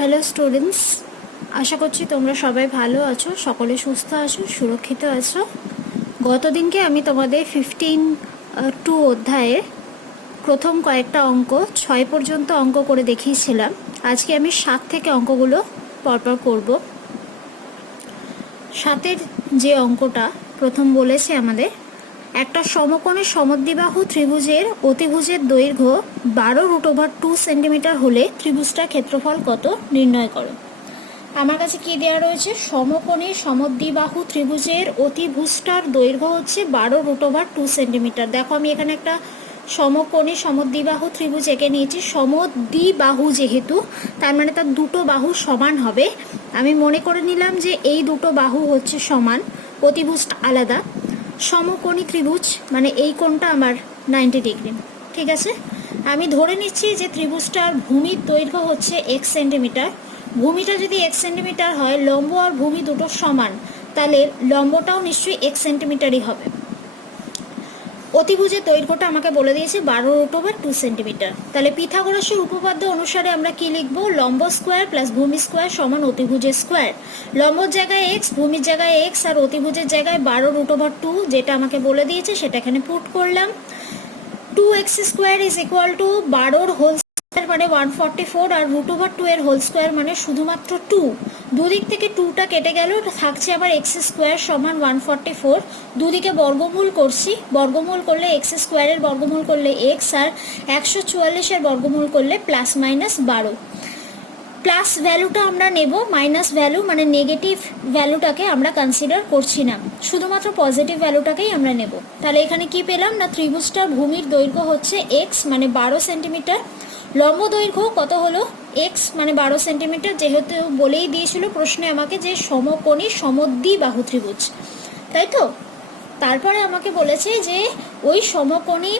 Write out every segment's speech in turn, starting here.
Hello students, আশা করছি তোমরা সবাই ভালো আছো, সকলে সুস্থ আছো, সুরক্ষিত আছো। গতদিনকে আমি তোমাদের 15 অধ্যায়ের প্রথম কয়েকটা অঙ্ক 6 পর্যন্ত অঙ্ক করে দেখিয়েছিলাম। আজকে আমি 7 থেকে অঙ্কগুলো পরপর করব। 7-এর যে অঙ্কটা প্রথম বলেছে আমাদের, একটা সমকোণী সমদ্বিবাহু ত্রিভুজের অতিভুজের দৈর্ঘ্য 12√2 সেন্টিমিটার হলে ত্রিভুজটার ক্ষেত্রফল কত নির্ণয় করো। আমার কাছে কি দেওয়া রয়েছে, সমকোণী সমদ্বিবাহু ত্রিভুজের অতিভুজটার দৈর্ঘ্য হচ্ছে 12√2 সেন্টিমিটার। দেখো আমি এখানে একটা সমকোণী সমদ্বিবাহু ত্রিভুজ এঁকে নিয়েছি। সমদ্বিবাহু যেহেতু, তার মানে তার দুটো বাহু সমান হবে। আমি মনে করে নিলাম যে এই দুটো বাহু হচ্ছে সমান, অতিভুজটা আলাদা। সমকোণী ত্রিভুজ মানে এই কোণটা আমার 90 ডিগ্রি, ঠিক আছে। আমি ধরে নিচ্ছি যে ত্রিভুজটার ভূমির দৈর্ঘ্য হচ্ছে 1 সেন্টিমিটার। ভূমিটা যদি 1 সেন্টিমিটার হয়, লম্ব আর ভূমি দুটো সমান, তাহলে লম্বটাও নিশ্চয়ই 1 সেন্টিমিটারই হবে। অতিভুজের দৈর্ঘ্যটা আমাকে বলে দিয়েছে 12√2 সেন্টিমিটার। তাহলে পিথাগোরাসের উপপাদ্য অনুসারে আমরা কি লিখব, লম্ব স্কোয়ার প্লাস ভূমি স্কোয়ার সমান অতিভুজের স্কোয়ার। লম্বর জায়গায় এক্স, ভূমির জায়গায় এক্স, আর অতিভুজের জায়গায় 12√2 যেটা আমাকে বলে দিয়েছে সেটা এখানে পুট করলাম। 2x square is equal to 12 whole square মানে 144, আর √2 এর হোল স্কোয়ার মানে শুধুমাত্র 2। দুদিক থেকে 2টা কেটে গেল, থাকছে আবার x স্কোয়ার সমান 144। দুদিকে বর্গমূল করছি, বর্গমূল করলে x স্কোয়ারের বর্গমূল করলে x, আর 144-এর বর্গমূল করলে প্লাস মাইনাস 12। প্লাস ভ্যালুটা আমরা নেব, মাইনাস ভ্যালু মানে নেগেটিভ ভ্যালুটাকে আমরা কনসিডার করছি না, শুধুমাত্র পজিটিভ ভ্যালুটাকেই আমরা নেব। তাহলে এখানে কি পেলাম না, ত্রিভুজটার ভূমির দৈর্ঘ্য হচ্ছে এক্স মানে 12 সেন্টিমিটার, লম্ব দৈর্ঘ্য কত হলো এক্স মানে 12 সেন্টিমিটার, যেহেতু বলেই দিয়েছিল প্রশ্নে আমাকে যে সমকোণী সমদ্বিবাহু ত্রিভুজ, তাই তো। তারপরে আমাকে বলেছে যে ওই সমকোণী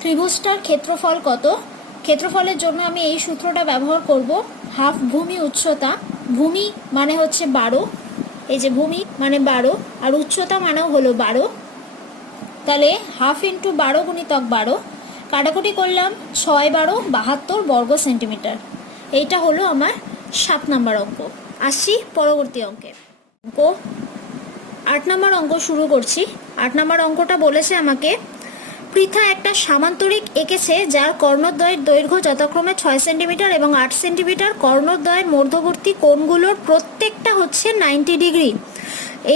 ত্রিভুজটার ক্ষেত্রফল কত। ক্ষেত্রফলের জন্য আমি এই সূত্রটা ব্যবহার করব, হাফ ভূমি উচ্চতা। ভূমি মানে হচ্ছে 12, এই যে ভূমি মানে 12 আর উচ্চতা মানেও হলো 12। তাহলে হাফ ইন্টু 12 গুণিতক 12, কাটাকুটি করলাম 6 12 72 বর্গ সেন্টিমিটার। এইটা হলো আমার 7 নম্বর অঙ্ক। আসছি পরবর্তী অঙ্কে। অঙ্ক 8 নম্বর অঙ্ক শুরু করছি। 8 নম্বর অঙ্কটা বলেছে আমাকে, পৃথা একটা সামান্তরিক এঁকেছে যার কর্ণদ্বয়ের দৈর্ঘ্য যথাক্রমে 6 সেন্টিমিটার এবং 8 সেন্টিমিটার। কর্ণদ্বয়ের মধ্যবর্তী কোণগুলোর প্রত্যেকটা হচ্ছে 90 ডিগ্রি।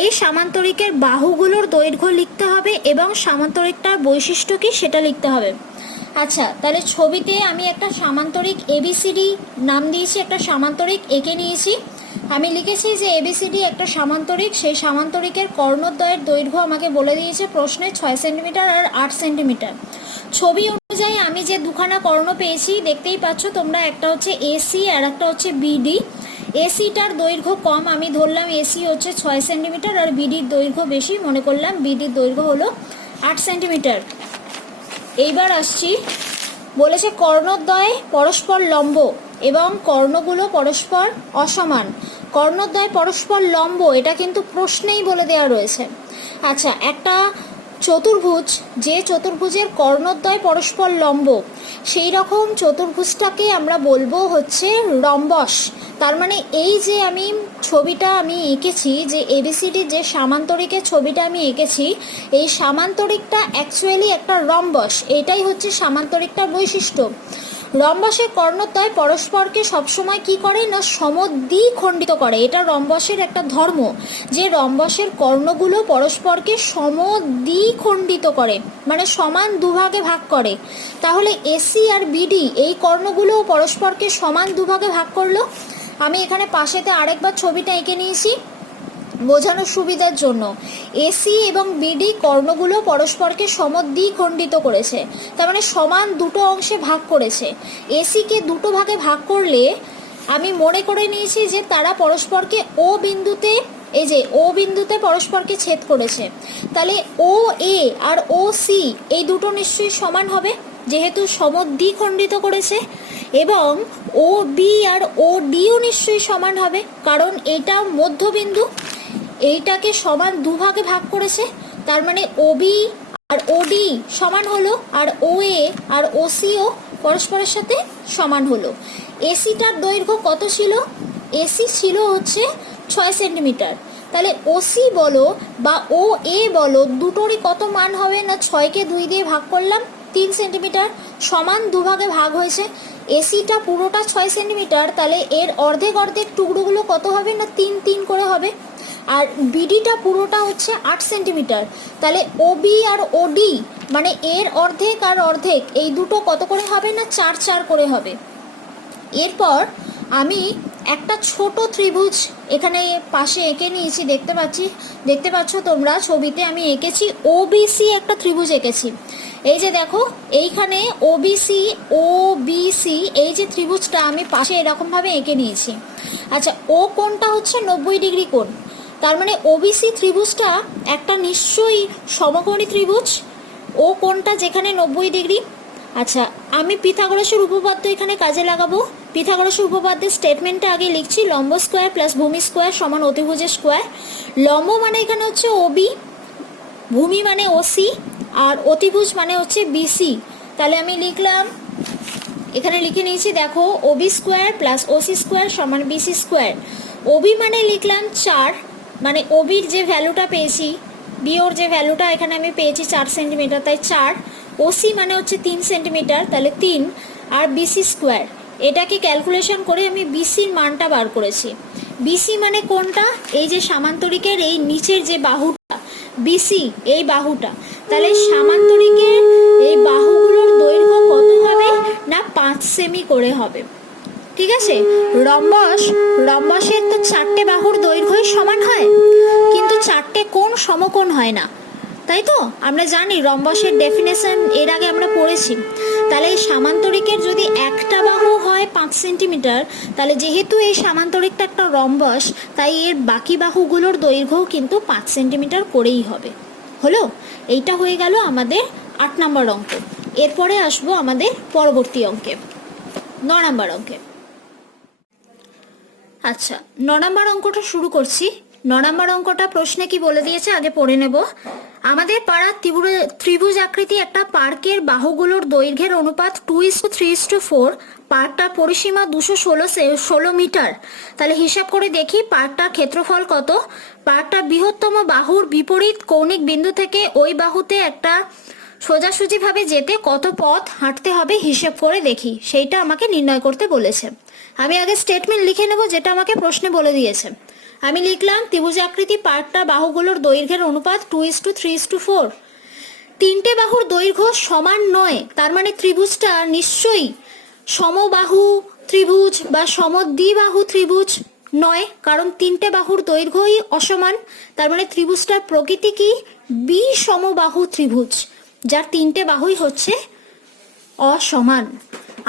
এই সামান্তরিকের বাহুগুলোর দৈর্ঘ্য লিখতে হবে এবং সামান্তরিকটার বৈশিষ্ট্য কি সেটা লিখতে হবে। আচ্ছা, তাহলে ছবিতে আমি একটা সামান্তরিক এবিসিডি নাম দিয়েছি, একটা সামান্তরিক এঁকে নিয়েছি। আমি লিখেছি যে এবিসিডি একটা সামান্তরিক, সেই সামান্তরিকের কর্ণদ্বয়ের দৈর্ঘ্য আমাকে বলে দিয়েছে প্রশ্নে 6 সেন্টিমিটার আর 8 সেন্টিমিটার। ছবি অনুযায়ী আমি যে দুখানা কর্ণ পেয়েছি দেখতেই পাচ্ছ তোমরা, একটা হচ্ছে এসি আর একটা হচ্ছে বিডি। এসিটার দৈর্ঘ্য কম, আমি ধরলাম এসি হচ্ছে 6 সেন্টিমিটার আর বিডির দৈর্ঘ্য বেশি, মনে করলাম বিডির দৈর্ঘ্য হলো 8 সেন্টিমিটার। এইবার আসছি, বলেছে কর্ণদ্বয় পরস্পর লম্ব এবং কর্ণগুলো পরস্পর অসমান। কর্ণদ্বয় পরস্পর লম্ব এটা কিন্তু প্রশ্নেই বলে দেওয়া রয়েছে। আচ্ছা, একটা চতুর্ভুজ, যে চতুর্ভুজের কর্ণদ্বয় পরস্পর লম্ব, সেই রকম চতুর্ভুজটাকে আমরা বলবো হচ্ছে রম্বস। তার মানে এই যে আমি ছবিটা আমি এঁকেছি, যে এবিসিডির যে সামান্তরিকের ছবিটা আমি এঁকেছি, এই সামান্তরিকটা অ্যাকচুয়ালি একটা রম্বস। এটাই হচ্ছে সামান্তরিকটার বৈশিষ্ট্য। রম্বসের কর্ণদ্বয় পরস্পরকে সবসময় কি করে না, সমদ্বিখণ্ডিত করে। এটা রম্বসের একটা ধর্ম, যে রম্বসের কর্ণগুলো পরস্পরকে সমদ্বিখণ্ডিত করে, মানে সমান দুভাগে ভাগ করে। তাহলে এসি আর বিডি এই কর্ণগুলো পরস্পরকে সমান দুভাগে ভাগ করলো। আমি এখানে পাশেতে আরেকবার ছবিটা এঁকে নিয়েছি বোঝানোর সুবিধার জন্য। এসি এবং বিডি কর্ণগুলো পরস্পরকে সমদ্বিখণ্ডিত করেছে, তার মানে সমান দুটো অংশে ভাগ করেছে। এসিকে দুটো ভাগে ভাগ করলে আমি মনে করে নিয়েছি যে তারা পরস্পরকে ও বিন্দুতে, এই যে ও বিন্দুতে পরস্পরকে ছেদ করেছে। তাহলে ও এ আর ও সি এই দুটো নিশ্চয়ই সমান হবে যেহেতু সমদ্বিখণ্ডিত করেছে, এবং ও বি আর ও ডিও নিশ্চয়ই সমান হবে কারণ এটা মধ্যবিন্দু, এইটাকে সমান দুভাগে ভাগ করেছে। তার মানে ওবি আর ওডি সমান হলো, আর ও এ আর ও সিও পরস্পরের সাথে সমান হলো। এসিটার দৈর্ঘ্য কত ছিল, এসি ছিল হচ্ছে 6 সেন্টিমিটার, তাহলে ওসি বলো বা ও এ বলো দুটোরই কত মান হবে না 6কে 2 দিয়ে ভাগ করলাম 3 সেন্টিমিটার, সমান দুভাগে ভাগ হয়েছে। এসিটা পুরোটা 6 সেন্টিমিটার, তাহলে এর অর্ধেক অর্ধেক টুকরোগুলো কত হবে না 3 3 করে হবে। আর বিডিটা পুরোটা হচ্ছে 8 সেন্টিমিটার, তাহলে ওবি আর ওডি মানে এর অর্ধেক আর অর্ধেক এই দুটো কত করে হবে না 4 4 করে হবে। এরপর আমি একটা ছোট ত্রিভুজ এখানে পাশে এঁকে নিয়েছি, দেখতে পাচ্ছ তোমরা ছবিতে আমি এঁকেছি ওবিসি একটা ত্রিভুজ এঁকেছি। এই যে দেখো এইখানে ওবিসি এই যে ত্রিভুজটা আমি পাশে এরকমভাবে এঁকে নিয়েছি। আচ্ছা, ও কোণটা হচ্ছে 90 ডিগ্রি কোণ, তার মানে ওবিসি ত্রিভুজটা একটা নিশ্চয়ই সমকোণী ত্রিভুজ, ও কোণটা যেখানে 90 ডিগ্রি। আচ্ছা, আমি পিথাগোরাসের উপপাদ্য এখানে কাজে লাগাবো। পিথাগোরাসের উপপাদ্যের স্টেটমেন্টটা আগে লিখছি, লম্ব স্কোয়ার প্লাস ভূমি স্কোয়ার সমান অতিভুজের স্কোয়ার। লম্ব মানে এখানে হচ্ছে ওবি, ভূমি মানে ওসি, আর অতিভুজ মানে হচ্ছে বিসি। তাহলে আমি লিখলাম, এখানে লিখে নিয়েছি দেখো, Obi square plus OC square সমান বিসি স্কোয়ার। ওবি মানে লিখলাম 4, মানে ওবির যে ভ্যালুটা পেয়েছি, বিওর যে ভ্যালুটা এখানে আমি পেয়েছি 4 সেন্টিমিটার, তাই 4। ওসি মানে হচ্ছে 3 সেন্টিমিটার, তাহলে 3, আর বিসি স্কোয়ার। এটাকে ক্যালকুলেশন করে আমি বিসির মানটা বার করেছি। বিসি মানে কোনটা, এই যে সামান্তরিকের এই নিচের যে বাহুটা বিসি, এই বাহুটা, তাহলে সামান্তরিকের এই বাহুগুলোর দৈর্ঘ্য কত হবে না 5 সেমি করে হবে। ঠিক আছে, রম্বসের তো 4টে বাহুর দৈর্ঘ্যই সমান হয়, কিন্তু 4টে কোণ সমকোণ হয় না, তাই তো আমরা জানি, রম্বসের ডেফিনেশন এর আগে আমরা পড়েছি। তাহলে এই সামান্তরিকের যদি একটা বাহু হয় 5 সেন্টিমিটার, তাহলে যেহেতু এই সামান্তরিকটা একটা রম্বস, তাই এর বাকি বাহুগুলোর দৈর্ঘ্যও কিন্তু 5 সেন্টিমিটার করেই হবে। হলো, এইটা হয়ে গেল আমাদের 8 নম্বর অঙ্ক। এরপরে আসবো আমাদের পরবর্তী অঙ্কে, 9 নম্বর অঙ্কে। আচ্ছা, 9 নম্বর অঙ্কটা শুরু করছি। 9 নম্বর অঙ্কটা প্রশ্নে কি বলে দিয়েছে আগে পড়ে নেব। আমাদের পাড়ার ত্রিভুজ আকৃতি একটা পার্কের বাহুগুলোর দৈর্ঘ্যের অনুপাত 2:3:4, পার্কটার পরিসীমা 216 মিটার। তাহলে হিসাব করে দেখি পার্কটার ক্ষেত্রফল কত। পার্কটার বৃহত্তম বাহুর বিপরীত কৌণিক বিন্দু থেকে ওই বাহুতে একটা সোজাসুজিভাবে যেতে কত পথ হাঁটতে হবে হিসেব করে দেখি, সেইটা আমাকে নির্ণয় করতে বলেছে। আমি আগে স্টেটমেন্ট লিখে নেব যেটা আমাকে প্রশ্নে বলে দিয়েছে। আমি লিখলাম ত্রিভুজ আকৃতি পার্কটা বাহুগুলোর দৈর্ঘ্যের অনুপাত 2:3:4। 3টে বাহুর দৈর্ঘ্য সমান নয়, তার মানে ত্রিভুজটা নিশ্চয়ই সমবাহু ত্রিভুজ বা সমদ্বিবাহু ত্রিভুজ নয়, কারণ 3টে বাহুর দৈর্ঘ্যই অসমান। তার মানে ত্রিভুজটার প্রকৃতি কি বিষমবাহু ত্রিভুজ, যার 3টে বাহুই হচ্ছে অসমান।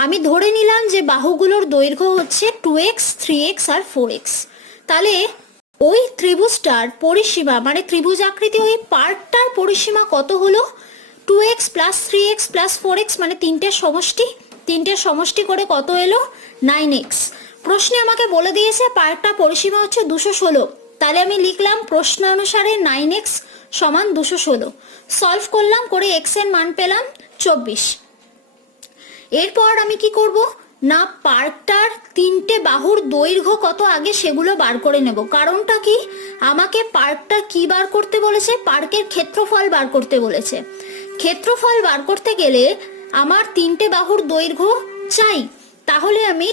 আমি ধরে নিলাম যে বাহুগুলোর দৈর্ঘ্য হচ্ছে 2x, 3x আর 4x। তাহলে ওই ত্রিভুজটার পরিসীমা মানে ত্রিভুজ আকৃতি ওই পার্কটার পরিসীমা কত হলো 2x plus 3x plus 4x, মানে 3টের সমষ্টি করে কত এলো 9x। প্রশ্নে আমাকে বলে দিয়েছে পার্কটার পরিসীমা হচ্ছে 216, তাহলে আমি লিখলাম প্রশ্ন অনুসারে 9x সমান 216। সলভ করলাম, করে x এর মান পেলাম 24। এরপর আমি কি করব না পার্কটার 3টে বাহুর দৈর্ঘ্য কত আগে সেগুলো বার করে নেব। কারণটা কি, আমাকে পার্কটা কি বার করতে বলেছে, পার্কের ক্ষেত্রফল বার করতে বলেছে। ক্ষেত্রফল বার করতে গেলে আমার 3টে বাহুর দৈর্ঘ্য চাই, তাহলে আমি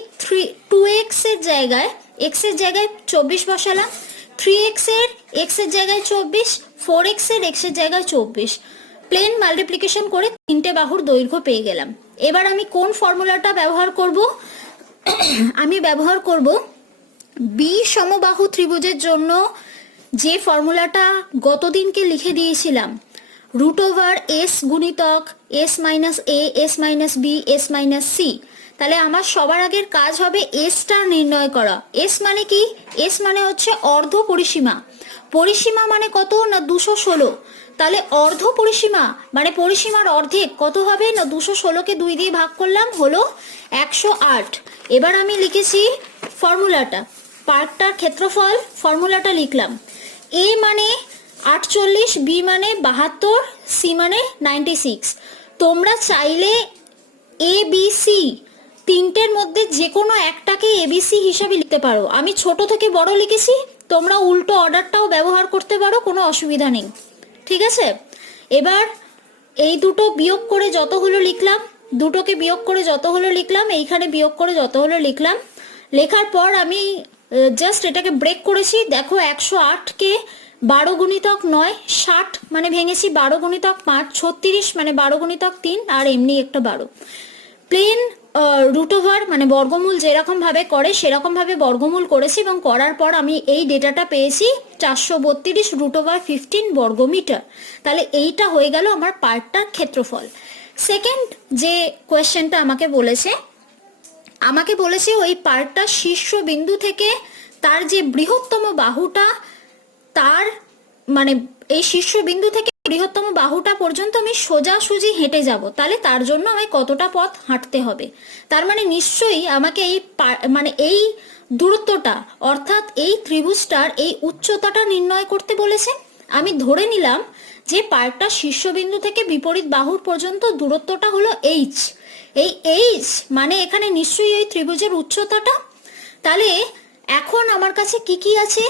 2x এর জায়গায় x এর জায়গায় 24 বসালাম, 3x এর x এর জায়গায় 24, 4x এর x এর জায়গায় 24, প্লেন মাল্টিপ্লিকেশন করে 3টে বাহুর দৈর্ঘ্য পেয়ে গেলাম। এবার আমি কোন ফর্মুলাটা ব্যবহার করব, আমি ব্যবহার করব বিষমবাহু ত্রিভুজের জন্য যে ফর্মুলাটা গতদিনকে লিখে দিয়েছিলাম, √s গুণিতক s minus a, s minus b, s minus c। তাহলে আমার সবার আগের কাজ হবে এসটা নির্ণয় করা। এস মানে কি, এস মানে হচ্ছে অর্ধ পরিসীমা। পরিসীমা মানে কত না 216, তাহলে অর্ধ পরিসীমা মানে পরিসীমার অর্ধেক কত হবে না 216কে 2 দিয়ে ভাগ করলাম হলো 108। এবার আমি লিখেছি ফর্মুলাটা, পার্কটার ক্ষেত্রফল ফর্মুলাটা লিখলাম, এ মানে 48, বি মানে 72, সি মানে 96। তোমরা চাইলে এ বি সি তিনটের মধ্যে যে কোনো একটাকে এবিসি হিসাবে লিখতে পারো। আমি ছোট থেকে বড় লিখেছি, তোমরা উল্টো অর্ডারটাও ব্যবহার করতে পারো, কোনো অসুবিধা নেই, ঠিক আছে। এবার এই দুটো বিয়োগ করে যত হলো লিখলাম, দুটোকে বিয়োগ করে যত হলো লিখলাম, এইখানে বিয়োগ করে যত হলো লিখলাম। লেখার পর আমি জাস্ট এটাকে ব্রেক করেছি। দেখো 108কে 12 গুণিতক 9 60 মানে ভেঙেছি 12 গুণিতক 5 36 মানে 12 গুণিতক 3 আর এমনি একটা 12। প্লেন রুট ওভার মানে বর্গমূল যেরকম ভাবে করে সেরকম ভাবে বর্গমূল করেছি এবং করার পর আমি এই ডেটাটা পেয়েছি 432 রুট ওভার 15 বর্গমিটার। তাহলে এইটা হয়ে গেল আমার পার্টটার ক্ষেত্রফল। সেকেন্ড যে কোয়েশ্চেনটা আমাকে বলেছে ওই পার্টটার শীর্ষবিন্দু থেকে তার যে বৃহত্তম বাহুটা, তার মানে এই শীর্ষবিন্দু থেকে বৃহত্তম বাহুটা পর্যন্ত আমি সোজাসুজি হেঁটে যাব, তাহলে তার জন্য আমায় কতটা পথ হাঁটতে হবে। তার মানে নিশ্চয়ই আমাকে এই মানে এই দূরত্বটা অর্থাৎ এই ত্রিভুজটার এই উচ্চতাটা নির্ণয় করতে বলেছে। আমি ধরে নিলাম যে পার্টটা শীর্ষবিন্দু থেকে বিপরীত বাহুর পর্যন্ত দূরত্বটা হলো এইচ। এই এইচ মানে এখানে নিশ্চয়ই ওই ত্রিভুজের উচ্চতাটা। তাহলে এখন আমার কাছে কি কি আছে,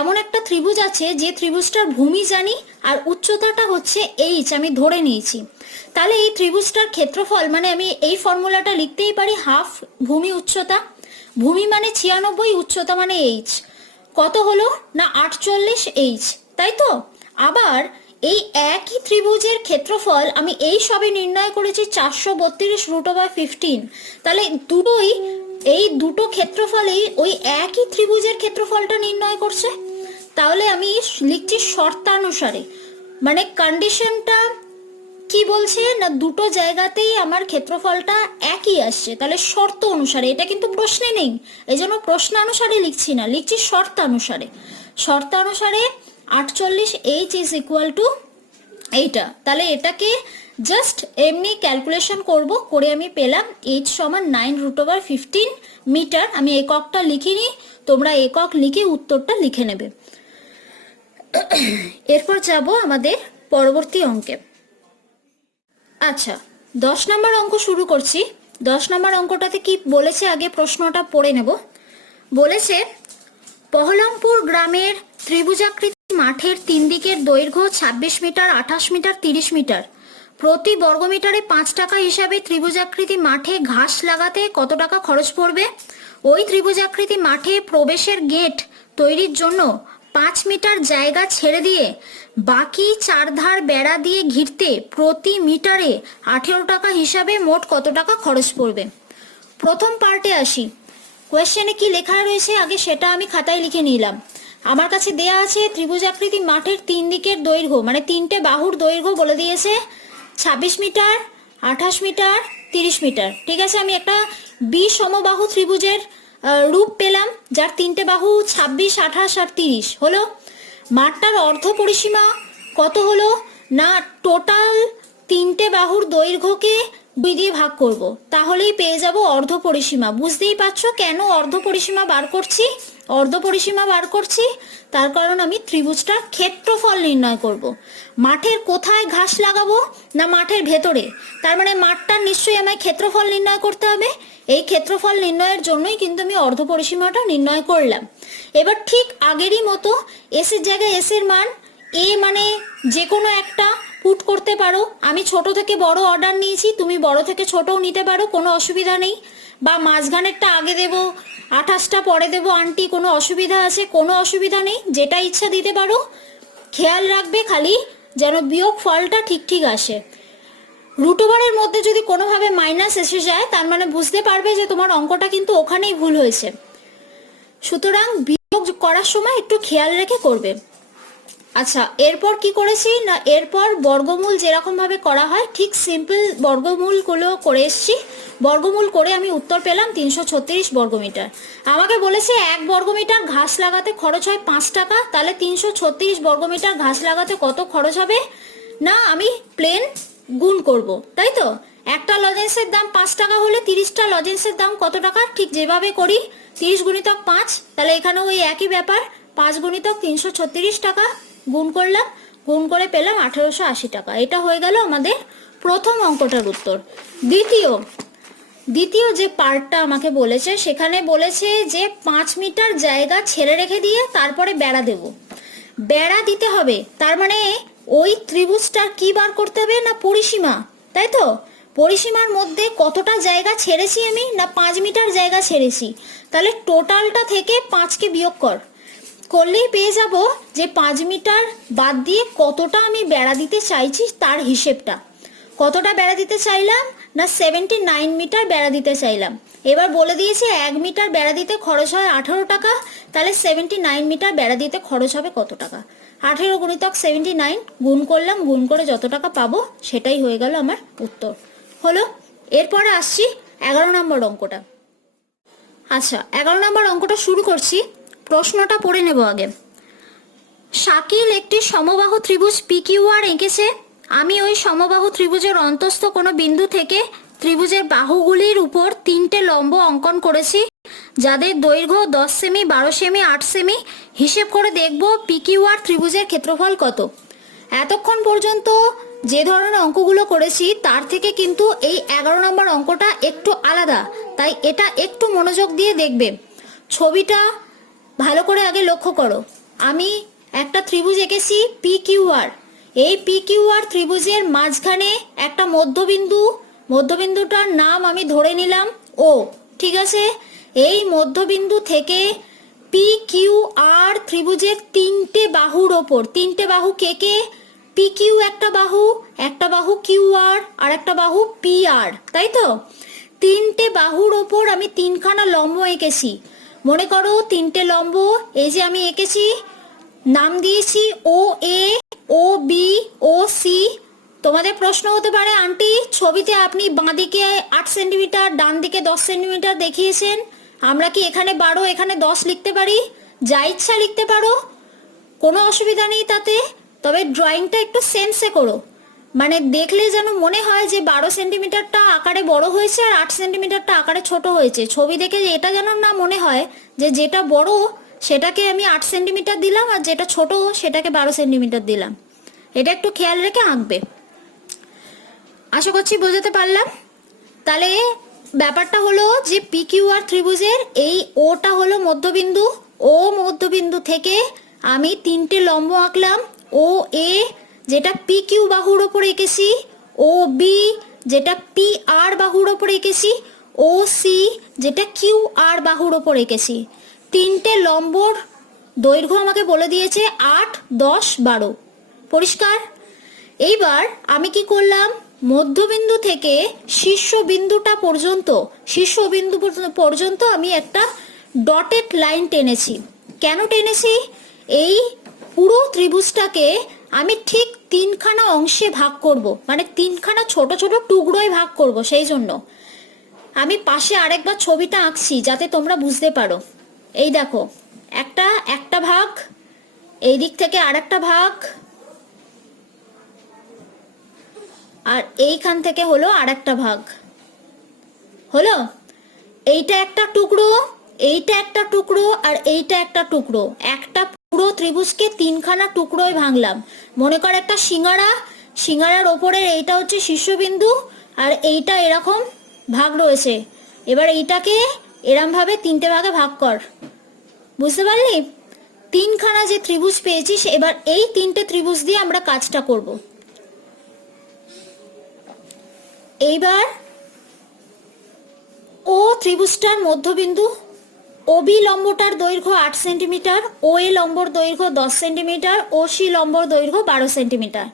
এমন একটা ত্রিভুজ আছে যে ত্রিভুজটার ভূমি জানি আর উচ্চতাটা হচ্ছে এইচ, আমি ধরে নিয়েছি। তাহলে এই ত্রিভুজটার ক্ষেত্রফল মানে আমি এই ফর্মুলাটা লিখতেই পারি হাফ ভূমি উচ্চতা। ভূমি মানে 96, উচ্চতা মানে এইচ। কত হলো না 48 এইচ, তাই তো। আবার এই একই ত্রিভুজের ক্ষেত্রফল আমি এই সবে নির্ণয় করেছি 432 রুট ওভার 15। তাহলে এই দুটো ক্ষেত্রফলেই ওই একই ত্রিভুজের ক্ষেত্রফলটা নির্ণয় করছে। তাহলে আমি লিখছি শর্তানুসারে, মানে কন্ডিশনটা কি বলছে না দুটো জায়গাতেই আমার ক্ষেত্রফলটা একই আসছে, তাহলে শর্ত অনুসারে। এটা কিন্তু প্রশ্নে নেই, এই জন্য প্রশ্নানুসারে লিখছি না, লিখছি শর্তানুসারে। শর্তানুসারে 48 এইচ ইজ ইকুয়াল টু এইটা। তাহলে এটাকে জাস্ট এমনি ক্যালকুলেশন করে আমি পেলাম এইচ সমান 9 রুট ওভার 15 মিটার। আমি এককটা লিখিনি, তোমরা একক লিখে উত্তরটা লিখে নেবে। এরপর যাব আমাদের পরবর্তী অঙ্কে। আচ্ছা, 10 নম্বর অঙ্ক শুরু করছি। 10 নম্বর অঙ্কটাতে কি বলেছে আগে প্রশ্নটা পড়ে নেব। বলেছে পহলমপুর গ্রামের ত্রিভুজাকৃতি মাঠের 3 দিকের দৈর্ঘ্য 26 মিটার, 28 মিটার, 30 মিটার। প্রতি বর্গমিটারে 5 টাকা হিসাবে ত্রিভুজাকৃতি মাঠে ঘাস লাগাতে কত টাকা খরচ পড়বে? ওই ত্রিভুজাকৃতি মাঠে প্রবেশের গেট তৈরির জন্য 5 মিটার জায়গা ছেড়ে দিয়ে বাকি 4 ধার বেড়া দিয়ে ঘিরতে প্রতি মিটারে 18 টাকা হিসাবে মোট কত টাকা খরচ পড়বে? প্রথম পার্টে আসি। কোয়েশ্চেনে কি লেখা রয়েছে আগে সেটা আমি খাতায় লিখে নিলাম। আমার কাছে দেয়া আছে ত্রিভুজাকৃতি মাঠের 3 দিকের দৈর্ঘ্য মানে 3টে বাহুর দৈর্ঘ্য বলে দিয়েছে 26 মিটার, 28 মিটার, 30 মিটার। ঠিক আছে, আমি একটা সমবাহু ত্রিভুজের রূপ পেলাম যার 3টে বাহু 26, 28 আর 30 হলো। মাঠটার অর্ধ পরিসীমা কত হলো না টোটাল 3টে বাহুর দৈর্ঘ্যকে 2 দিয়ে ভাগ করব, তাহলেই পেয়ে যাব অর্ধ পরিসীমা। বুঝতেই পারছো কেন অর্ধ পরিসীমা বার করছি? অর্ধ পরিসীমা বার করছি তার কারণ আমি ত্রিভুজটার ক্ষেত্রফল নির্ণয় করব। মাঠের কোথায় ঘাস লাগাবো না মাঠের ভেতরে, তার মানে মাঠটার নিশ্চয়ই আমায় ক্ষেত্রফল নির্ণয় করতে হবে। এই ক্ষেত্রফল নির্ণয়ের জন্যই কিন্তু আমি অর্ধ পরিসীমাটা নির্ণয় করলাম। এবার ঠিক আগেরই মতো এস এর জায়গায় এস এর মান এ মানে যে কোনো একটা পুট করতে পারো। আমি ছোট থেকে বড় অর্ডার নিয়েছি, তুমি বড় থেকে ছোটও নিতে পারো, কোনো অসুবিধা নেই। বা মাঝখানেরটা আগে দেবো 28টা পরে দেবো আন্টি, কোনো অসুবিধা আছে? কোনো অসুবিধা নেই, যেটা ইচ্ছা দিতে পারো। খেয়াল রাখবে খালি যেন বিয়োগ ফলটা ঠিক ঠিক আসে। রুট ওভারের মধ্যে যদি কোনোভাবে মাইনাস এসে যায় তার মানে বুঝতে পারবে যে তোমার অঙ্কটা কিন্তু ওখানেই ভুল হয়েছে। সুতরাং বিয়োগ করার সময় একটু খেয়াল রেখে করবে। আচ্ছা, এরপর কি করেছি না এরপর বর্গমূল যেরকম ভাবে করা হয় ঠিক সিম্পল বর্গমূলগুলো করে এসছি। বর্গমূল করে আমি উত্তর পেলাম 336 বর্গমিটার। আমাকে বলেছে 1 বর্গমিটার ঘাস লাগাতে খরচ হয় 5 টাকা, তাহলে 336 বর্গমিটার ঘাস লাগাতে কত খরচ হবে না আমি প্লেন গুণ করব, তাই তো। একটা লজেন্সের দাম 5 টাকা হলে 30টা লজেন্সের দাম কত টাকা? ঠিক যেভাবে করি 30 গুণিতক 5, তাহলে এখানেও ওই একই ব্যাপার 5 গুণিতক 336 টাকা গুণ করলাম, গুণ করে পেলাম 1880 টাকা। এটা হয়ে গেল আমাদের প্রথম অঙ্কটার উত্তর। দ্বিতীয় যে পার্টটা আমাকে বলেছে সেখানে বলেছে যে 5 মিটার জায়গা ছেড়ে রেখে দিয়ে তারপরে বেড়া দেব। বেড়া দিতে হবে, তার মানে ওই ত্রিভুজটার কি বার করতে হবে না পরিসীমা, তাই তো? পরিসীমার মধ্যে কতটা জায়গা ছেড়েছি আমি, না 5 মিটার জায়গা ছেড়েছি। তাহলে টোটালটা থেকে 5কে বিয়োগ করলেই পেয়ে যাব যে 5 মিটার বাদ দিয়ে কতটা আমি বেড়া দিতে চাইছি তার হিসেবটা। কতটা বেড়া দিতে চাইলাম না 79 মিটার বেড়া দিতে চাইলাম। এবার বলে দিয়েছে 1 মিটার বেড়া দিতে খরচ হয় 18 টাকা, তাহলে 79 মিটার বেড়া দিতে খরচ হবে কত টাকা? 18 গুণিতক 79 গুণ করলাম, গুণ করে যত টাকা পাবো সেটাই হয়ে গেল আমার উত্তর। হলো। এরপরে আসছি 11 নম্বর অঙ্কটা। আচ্ছা, 11 নম্বর অঙ্কটা শুরু করছি। প্রশ্নটা পড়ে নেব আগে। শাকিল একটি সমবাহু ত্রিভুজ PQR এঁকেছে। আমি ওই সমবাহু ত্রিভুজের অন্তস্থ কোনো বিন্দু থেকে ত্রিভুজের বাহুগুলির উপর 3টে লম্ব অঙ্কন করেছি, যাদের দৈর্ঘ্য 10 সেমি, 12 সেমি, 8 সেমি। হিসেব করে দেখব PQR ত্রিভুজের ক্ষেত্রফল কত। এতক্ষণ পর্যন্ত যে ধরনের অঙ্কগুলো করেছি তার থেকে কিন্তু এই 11 নম্বর অঙ্কটা একটু আলাদা, তাই এটা একটু মনোযোগ দিয়ে দেখবে। ছবিটা ভালো করে আগে লক্ষ্য করো। আমি একটা ত্রিভুজ এঁকেছি PQR। এই PQR ত্রিভুজের মাঝখানে একটা মধ্যবিন্দু, মধ্যবিন্দুটার নাম আমি ধরে নিলাম O, ঠিক আছে? এই মধ্যবিন্দু থেকে PQR ত্রিভুজের 3টে বাহুর ওপর, 3টে বাহু কে কে? PQ একটা বাহু QR আর একটা বাহু PR, তাই তো? 3টে বাহুর ওপর আমি 3খানা লম্ব এঁকেছি। মনে করো 3টে লম্ব এই যে আমি এঁকেছি, নাম দিয়েছি OA, OB, OC। তোমাদের প্রশ্ন হতে পারে, আন্টি ছবিতে আপনি বাঁদিকে 8 সেন্টিমিটার, ডান দিকে 10 সেন্টিমিটার দেখিয়েছেন, আমরা কি এখানে 12 এখানে 10 লিখতে পারি? যা ইচ্ছা লিখতে পারো, কোনো অসুবিধা নেই তাতে। তবে ড্রয়িংটা একটু সেন্সে করো, মানে দেখলে যেন মনে হয় যে 12 সেন্টিমিটারটা আকারে বড় হয়েছে আর 8 সেন্টিমিটারটা আকারে ছোট হয়েছে। ছবি দেখে এটা যেন না মনে হয় যে যেটা বড় সেটাকে আমি 8 সেন্টিমিটার দিলাম আর যেটা ছোট সেটাকে 12 সেন্টিমিটার দিলাম। এটা একটু খেয়াল রেখে আঁকবে। আশা করছি বোঝাতে পারলাম। তাহলে ব্যাপারটা হলো যে PQR ত্রিভুজের এই ওটা হলো মধ্যবিন্দু। ও মধ্যবিন্দু থেকে আমি 3টে লম্ব আঁকলাম। OA যেটা PQ বাহুর ওপর এঁকেছি, OB যেটা PR বাহুর ওপর এঁকেছি, OC যেটা QR বাহুর ওপর এঁকেছি। 3টে লম্বর দৈর্ঘ্য আমাকে বলে দিয়েছে 8, 10, 12। পরিষ্কার? এইবার আমি কি করলাম, মধ্যবিন্দু থেকে শীর্ষবিন্দুটা পর্যন্ত, শীর্ষবিন্দু পর্যন্ত আমি একটা ডটেড লাইন টেনেছি। কেন টেনেছি? এই পুরো ত্রিভুজটাকে আমি ঠিক 3খানা অংশে ভাগ করব, মানে 3খানা ছোট ছোট টুকরোয় ভাগ করব। সেই জন্য আমি আরেকবার ছবিটা আঁকছি যাতে তোমরা বুঝতে পারো। এই দেখো, একটা ভাগ, এই দিক থেকে আরেকটা ভাগ, আর এইখান থেকে হলো আরেকটা ভাগ। হলো? এইটা একটা টুকরো, এইটা একটা টুকরো, আর এইটা একটা টুকরো। একটা পুরো ত্রিভুজকে 3খানা টুকরোয় ভাঙলাম। মনে কর একটা সিঙ্গারার ওপরের এইটা হচ্ছে শীর্ষবিন্দু, আর এইটা এরকম ভাগ রয়েছে। এবার এইটাকে এরম ভাবে 3টে ভাগে ভাগ কর। বুঝতে পারলি? 3খানা যে ত্রিভুজ পেয়েছিস, এবার এই 3টে ত্রিভুজ দিয়ে আমরা কাজটা করব। এইবার ও ত্রিভুজটার মধ্যবিন্দু, OB লম্বটার দৈর্ঘ্য 8 সেন্টিমিটার, OA লম্বর দৈর্ঘ্য 10 সেন্টিমিটার, OC লম্বর দৈর্ঘ্য 12 সেন্টিমিটার।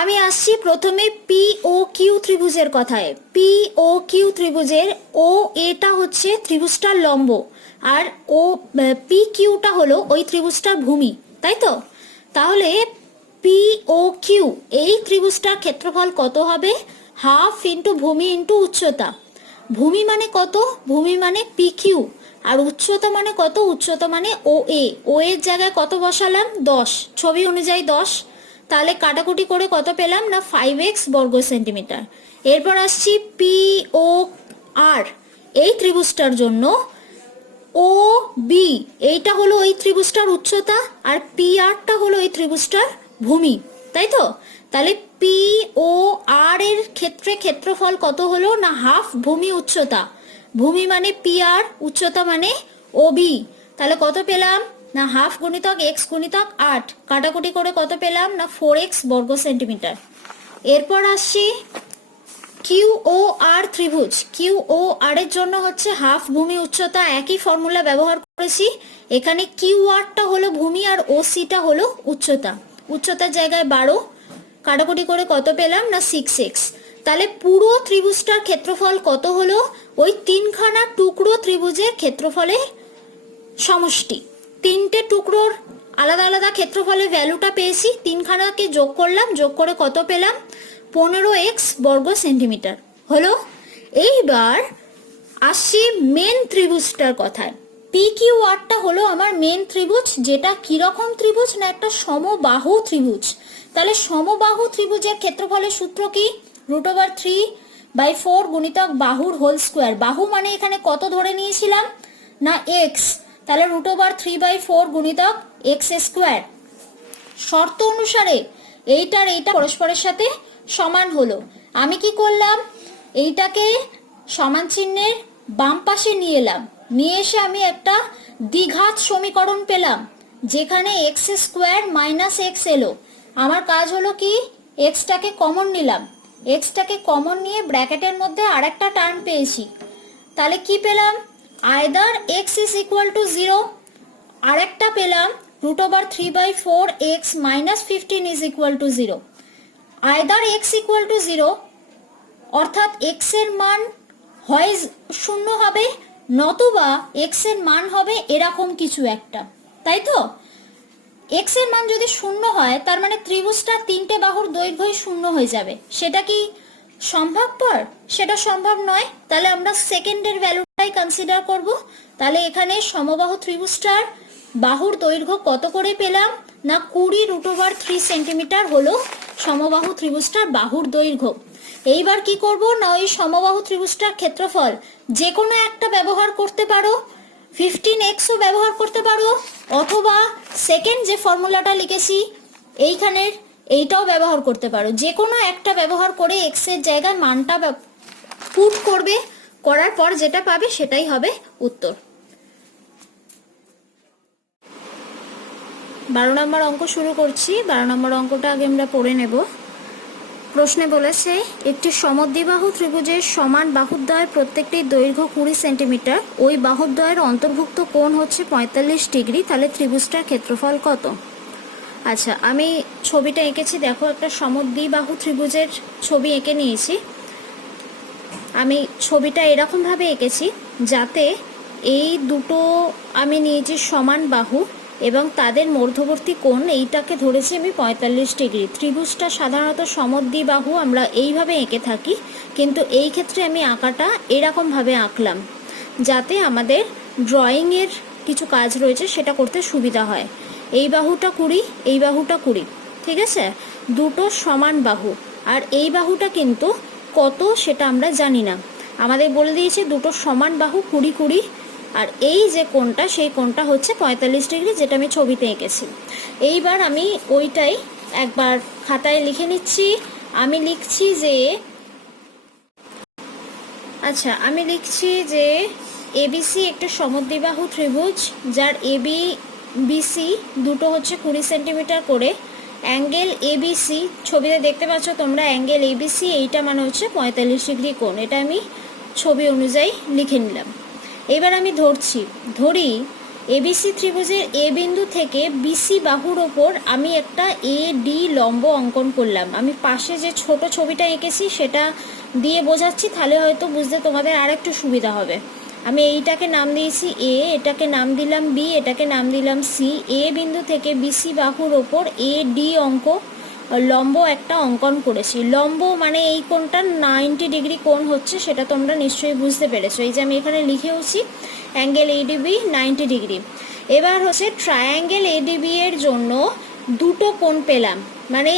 আমি আসছি প্রথমে POQ ত্রিভুজের কথায়। POQ ত্রিভুজের ও এটা হচ্ছে ত্রিভুজটার লম্ব, আর PQটা হলো ওই ত্রিভুজটার ভূমি, তাই তো? তাহলে POQ এই ত্রিভুজটার ক্ষেত্রফল কত হবে? হাফ ইন্টু ভূমি ইন্টু উচ্চতা। ভূমি মানে কত? ভূমি মানে PQ, আর উচ্চতা মানে কত? উচ্চতা মানে OA। ও এর জায়গায় কত বসালাম? 10, ছবি অনুযায়ী 10। তাহলে কাটাকুটি করে কত পেলাম না 5x বর্গ সেন্টিমিটার। এরপর আসছি POR এই ত্রিভুজটার জন্য। OB এইটা হলো ওই ত্রিভুজটার উচ্চতা, আর PRটা হলো ওই ত্রিভুজটার ভূমি, তাই তো? তাহলে P পি ও আর এর ক্ষেত্রে ক্ষেত্রফল কত হলো না হাফ ভূমি উচ্চতা, ভূমি মানে পি আর, উচ্চতা মানে ও বি। তাহলে কত পেলাম না হাফ গুণিতক এক্স গুণিতক 8, কাটাকুটি করে কত পেলাম না 4x বর্গ সেন্টিমিটার। এরপর আসছি কিউ ও আর ত্রিভুজ। কিউ ও আর এর জন্য হচ্ছে হাফ ভূমি উচ্চতা, একই ফর্মুলা ব্যবহার করেছি। এখানে কিউ আরটা হলো ভূমি আর ও সিটা হলো উচ্চতা, উচ্চতার জায়গায় 12, কাটাকুটি করে কত পেলাম না 6x। তাহলে পুরো ত্রিভুজটার ক্ষেত্রফল কত হলো ওই তিনখানা টুকরো ত্রিভুজের ক্ষেত্রফলের সমষ্টি। তিনটে টুকরোর আলাদা আলাদা ক্ষেত্রফলের ভ্যালুটা পেয়েছি, তিনখানাকে যোগ করলাম, যোগ করে কত পেলাম 15x বর্গ সেন্টিমিটার হলো। এইবার আসছি মেন ত্রিভুজটার কথায়। পি কিউ আরটা হলো আমার মেন ত্রিভুজ, যেটা কিরকম ত্রিভুজ না একটা সমবাহু ত্রিভুজ। তাহলে সমবাহু ত্রিভুজের ক্ষেত্রফলের সূত্র কি √3/4 গুণিতক বাহুর হোল স্কোয়ার। বাহু মানে এখানে কত ধরে নিয়েছিলাম না এক্স, তাহলে √3/4 গুণিতক এক্স স্কোয়ার। শর্ত অনুসারে এইটার এইটা পরস্পরের সাথে সমান হলো। আমি কি করলাম, এইটাকে সমান চিহ্নের বাম পাশে নিয়ে এলাম, নিয়ে এসে আমি একটা দ্বিঘাত সমীকরণ পেলাম যেখানে এক্স স্কোয়ার মাইনাস এক্স এলো। আমার কাজ হলো কি এক্সটাকে কমন নিলাম, এক্সটাকে কমন নিয়ে ব্র্যাকেটের মধ্যে আরেকটা টার্ম পেয়েছি। তাহলে কি পেলাম either x is equal two 0, আরেকটা পেলাম √3/4 x minus 15 is equal two 0। Either x equal to 0 অর্থাৎ এক্স এর মান হয় 0 হবে, নতুবা এক্স এর মান হবে এরকম কিছু একটা, তাই তো? এক্স এর মান যদি 0 হয় তার মানে ত্রিভুজটা তিনটে বাহুর দৈর্ঘ্যই 0 হয়ে যাবে। সেটা কি সম্ভবপর? সেটা সম্ভব নয়। তাহলে আমরা সেকেন্ডের ভ্যালুটাই কনসিডার করব। তাহলে এখানে সমবাহু ত্রিভুজটার বাহুর দৈর্ঘ্য কত করে পেলাম না 20√3 সেন্টিমিটার হলো সমবাহু ত্রিভুজটার বাহুর দৈর্ঘ্য। এইবার কি করব না ওই সমবাহু ত্রিভুজটার ক্ষেত্রফল যে কোনো একটা ব্যবহার করতে পারো, 15xও ব্যবহার করতে পারো, অথবা সেকেন্ড যে ফর্মুলাটা লিখেছি এইখানের এইটাও ব্যবহার করতে পারো। যে কোনো একটা ব্যবহার করে এক্স এর জায়গায় মানটা পুট করবে, করার পর যেটা পাবে সেটাই হবে উত্তর। 12 নম্বর অঙ্ক শুরু করছি। 12 নম্বর অঙ্কটা আগে আমরা পড়ে নেব। প্রশ্নে বলেছে একটি সমদ্বিবাহু ত্রিভুজের সমান বাহুদ্বয়ের প্রত্যেকটির দৈর্ঘ্য 20 সেন্টিমিটার, ওই বাহুদ্বয়ের অন্তর্ভুক্ত কোণ হচ্ছে 45 ডিগ্রি, তাহলে ত্রিভুজটার ক্ষেত্রফল কত? আচ্ছা, আমি ছবিটা এঁকেছি, দেখো একটা সমদ্বিবাহু ত্রিভুজের ছবি এঁকে নিয়েছি। আমি ছবিটা এরকমভাবে এঁকেছি যাতে এই দুটো আমি নিয়েছি সমান বাহু এবং তাদের মধ্যবর্তী কোণ এইটাকে ধরেছি আমি 45 ডিগ্রি। ত্রিভুজটা সাধারণত সমদ্বিবাহু আমরা এইভাবে এঁকে থাকি, কিন্তু এই ক্ষেত্রে আমি আঁকাটা এরকমভাবে আঁকলাম যাতে আমাদের ড্রয়িংয়ের কিছু কাজ রয়েছে সেটা করতে সুবিধা হয়। এই বাহুটা 20, এই বাহুটা 20, ঠিক আছে? দুটো সমান বাহু, আর এই বাহুটা কিন্তু কত সেটা আমরা জানি না। আমাদের বলে দিয়েছে দুটো সমান বাহু 20, আর এই যে কোণটা সেই কোণটা হচ্ছে 45 ডিগ্রি, যেটা আমি ছবিতে এঁকেছি। এইবার আমি ওইটাই একবার খাতায় লিখে নিচ্ছি। আমি লিখছি যে আমি লিখছি যে এবিসি একটা সমদ্বিবাহু ত্রিভুজ যার এবি বিসি দুটো হচ্ছে 20 সেন্টিমিটার করে। অ্যাঙ্গেল এবিসি ছবিতে দেখতে পাচ্ছ তোমরা, অ্যাঙ্গেল এবিসি এইটা মানে হচ্ছে 45 ডিগ্রি কোণ। এটা আমি ছবি অনুযায়ী লিখে নিলাম। এবার আমি ধরি এবিসি ত্রিভুজের এ বিন্দু থেকে বিসি বাহুর ওপর আমি একটা এ ডি লম্ব অঙ্কন করলাম। আমি পাশে যে ছোট ছবিটা এঁকেছি সেটা দিয়ে বোঝাচ্ছি, তাহলে হয়তো বুঝতে তোমাদের আর একটু সুবিধা হবে। আমি এইটাকে নাম দিয়েছি এ, এটাকে নাম দিলাম বি, এটাকে নাম দিলাম সি। এ বিন্দু থেকে বিসি বাহুর ওপর এ ডি লম্ব একটা অঙ্কন করেছি। লম্ব মানে এই কোণটা 90 ডিগ্রি কোণ হচ্ছে, সেটা তোমরা নিশ্চয়ই বুঝতে পেরেছো। এই যে আমি এখানে লিখেওছি অ্যাঙ্গেল এডিবি 90 ডিগ্রি। এবার হচ্ছে ট্রায়াঙ্গেল এডিবি এর জন্য দুটো কোণ পেলাম, মানে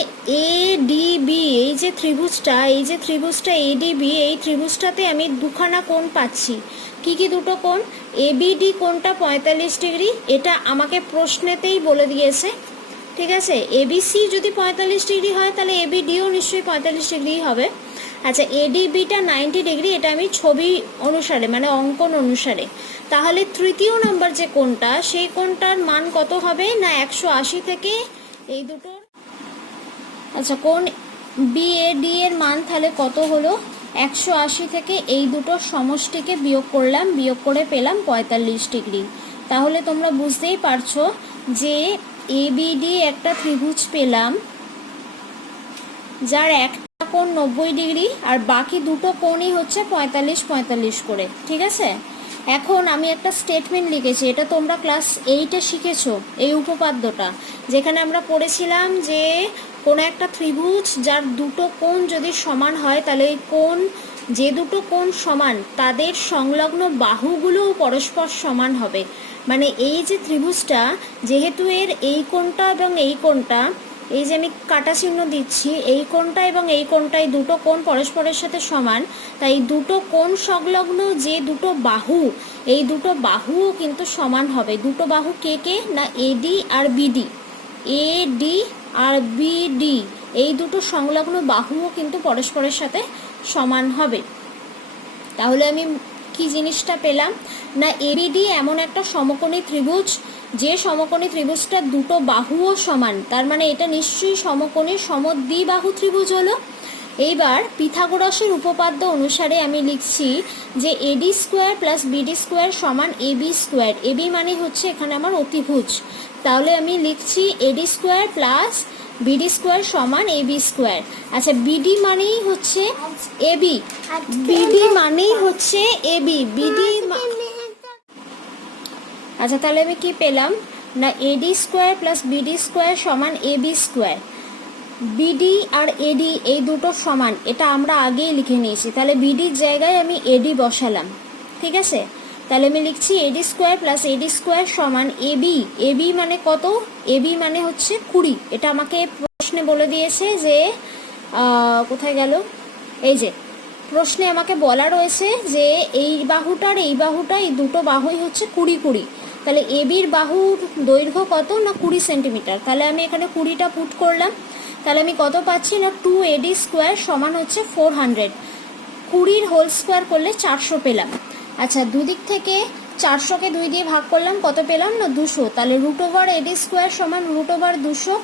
এডিবি এই যে ত্রিভুজটা এডিবি, এই ত্রিভুজটাতে আমি দুখানা কোণ পাচ্ছি। কি কি দুটো কোণ? এবিডি কোণটা 45 ডিগ্রি, এটা আমাকে প্রশ্নেতেই বলে দিয়েছে ঠিক আছে। এবিসি যদি 45 ডিগ্রি হয় তাহলে এবিডিও নিশ্চয়ই 45 ডিগ্রি হবে। আচ্ছা, এডিবিটা 90 ডিগ্রি, এটা আমি ছবি অনুসারে মানে অঙ্কন অনুসারে। তাহলে তৃতীয় নাম্বার যে কোণটা, সেই কোণটার মান কত হবে না 180 থেকে এই দুটোর, আচ্ছা কোণ বিএডি এর মান তাহলে কত হলো, 180 থেকে এই দুটোর সমষ্টিকে বিয়োগ করলাম, বিয়োগ করে পেলাম 45 ডিগ্রি। তাহলে তোমরা বুঝতেই পারছো যে এবিডি একটা ত্রিভুজ পেলাম যার একটা কোণ 90 ডিগ্রি আর বাকি দুটো কোণই হচ্ছে 45-45 করে। ঠিক আছে, এখন আমি একটা স্টেটমেন্ট লিখেছি, এটা তোমরা ক্লাস 8-এ শিখেছো এই উপপাদ্যটা, যেখানে আমরা পড়েছিলাম যে কোনো একটা ত্রিভুজ যার দুটো কোণ যদি সমান হয় তাহলে এই কোণ, যে দুটো কোণ সমান তাদের সংলগ্ন বাহুগুলোও পরস্পর সমান হবে। মানে এই যে ত্রিভুজটা, যেহেতু এর এই কোণটা এবং এই কোণটা, এই যে আমি কাটা চিহ্ন দিচ্ছি, এই কোণটা এবং এই কোণটা, এই দুটো কোণ পরস্পরের সাথে সমান, তাই দুটো কোণ সংলগ্ন যে দুটো বাহু, এই দুটো বাহুও কিন্তু সমান হবে। দুটো বাহু কে কে না এডি আর বিডি, এডি আর বিডি, এই দুটো সংলগ্ন বাহুও কিন্তু পরস্পরের সাথে সমান হবে। তাহলে আমি কি জিনিসটা পেলাম না এবিডি এমন একটা সমকোণী ত্রিভুজ, যে সমকোণী ত্রিভুজটা দুটো বাহুও সমান, তার মানে এটা নিশ্চয়ই সমকোণী সমদ্বিবাহু ত্রিভুজ হলো। এইবার পিথাগোরাসের উপপাদ্য অনুসারে আমি লিখছি যে এডি স্কোয়ার প্লাস বিডি স্কোয়ার সমান এবি স্কোয়ার। এবি মানে হচ্ছে এখানে আমার অতিভুজ, তাহলে আমি লিখছি এডি স্কোয়ার প্লাস বিডি স্কোয়ার সমান এবি স্কোয়ার। আচ্ছা, বিডি মানেই হচ্ছে এবি, বিডি মানেই হচ্ছে এবি, বিডি। আচ্ছা, তাহলে আমি কি পেলাম না এডি স্কোয়ার প্লাস বিডি স্কোয়ার সমান এবি স্কোয়ার। বিডি আর এডি এই দুটো সমান, এটা আমরা আগেই লিখে নিয়েছি, তাহলে বিডির জায়গায় আমি এডি বসালাম। ঠিক আছে, তাহলে আমি লিখছি এডি স্কোয়ার প্লাস এডি স্কোয়ার সমান এবি। এবি মানে কত, এবি মানে হচ্ছে 20। এটা আমাকে প্রশ্নে বলে দিয়েছে যে কোথায় গেল, এই যে প্রশ্নে আমাকে বলা রয়েছে যে এই বাহুটার এই বাহুটা, এই দুটো বাহুই হচ্ছে 20-20। তাহলে এবির বাহুর দৈর্ঘ্য কত না 20 সেন্টিমিটার। তাহলে আমি এখানে 20টা পুট করলাম, তাহলে আমি কত পাচ্ছি না 2AD স্কোয়ার সমান হচ্ছে 400। 20-র হোল স্কোয়ার করলে 400 পেলাম। আচ্ছা, দুদিক থেকে 400কে 2 দিয়ে ভাগ করলাম, কত পেলাম না 200। তাহলে √AD স্কোয়ার সমান √200।